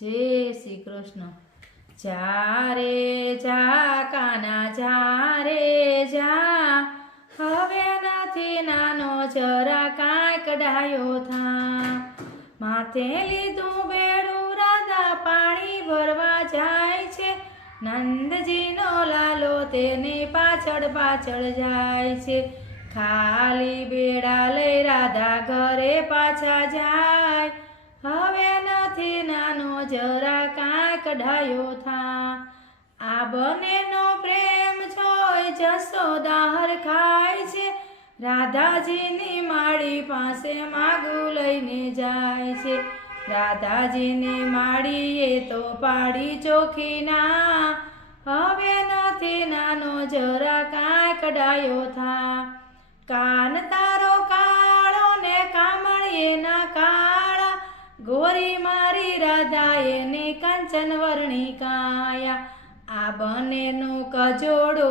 જય શ્રી કૃષ્ણ। જા રે જા કાના જા રે જા, હવે નથી નાનો જરા કાંઈક ડાયો થા। માથે લીધું બેડું રાધા પાણી ભરવા જાય છે, નંદજીનો લાલો તેની પાછળ પાછળ જાય છે। ખાલી બેડા લઈ રાધા ઘરે પાછા જાય, હવે નથી નાનો જરા કાંઈક ડાયો થા। આ બંનેનો પ્રેમ જોઈ જશોદા હરખાય છે, રાધાજીની માળી પાસે માગું લઈને જાય છે। રાધાજીની માળીએ તો પાડી ચોખી ના, હવે નથી નાનો જરા કાંઈક ડાયો થા। કાન તારો કાળો ને કામળીએ ના કાળા, ગોરી મારી રાધા એની કંચન વર્ણી કાયા। આ બંનેનું કજોડો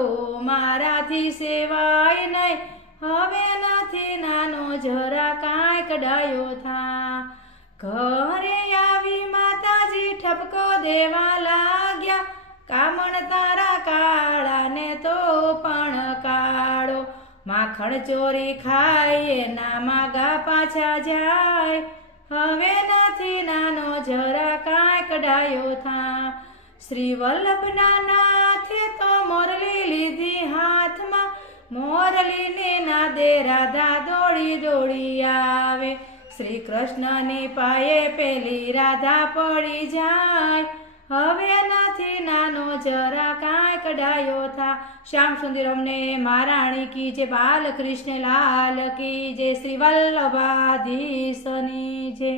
મારાથી સેવાય નહીં, હવે નથી નાનો જરા કાંઈક ડાયો થા। ઘરે આવી માતાજી ઠપકો દેવા લાગ્યા, કામણ તારા કાળા ને તો પણ કાળો, માખણ ચોરી ખાય એના માગા પાછા જાય, હવે નથી નાનો જરા કાંઈક ડાયો થા। શ્રી વલ્લભના નાથે તો મોરલી લીધી હાથમાં, મોરલીને નાદે રાધા દોડી દોડી આવે, શ્રી કૃષ્ણની પાયે પેલી રાધા પડી જાય, હવે નથી નાનો જરા કાંઈક ડાયો થા। શ્યામ સુંદર અમને મહારાણી કી જય, બાલકૃષ્ણ લાલ કી જય, શ્રી વલ્લભાધીશની જય।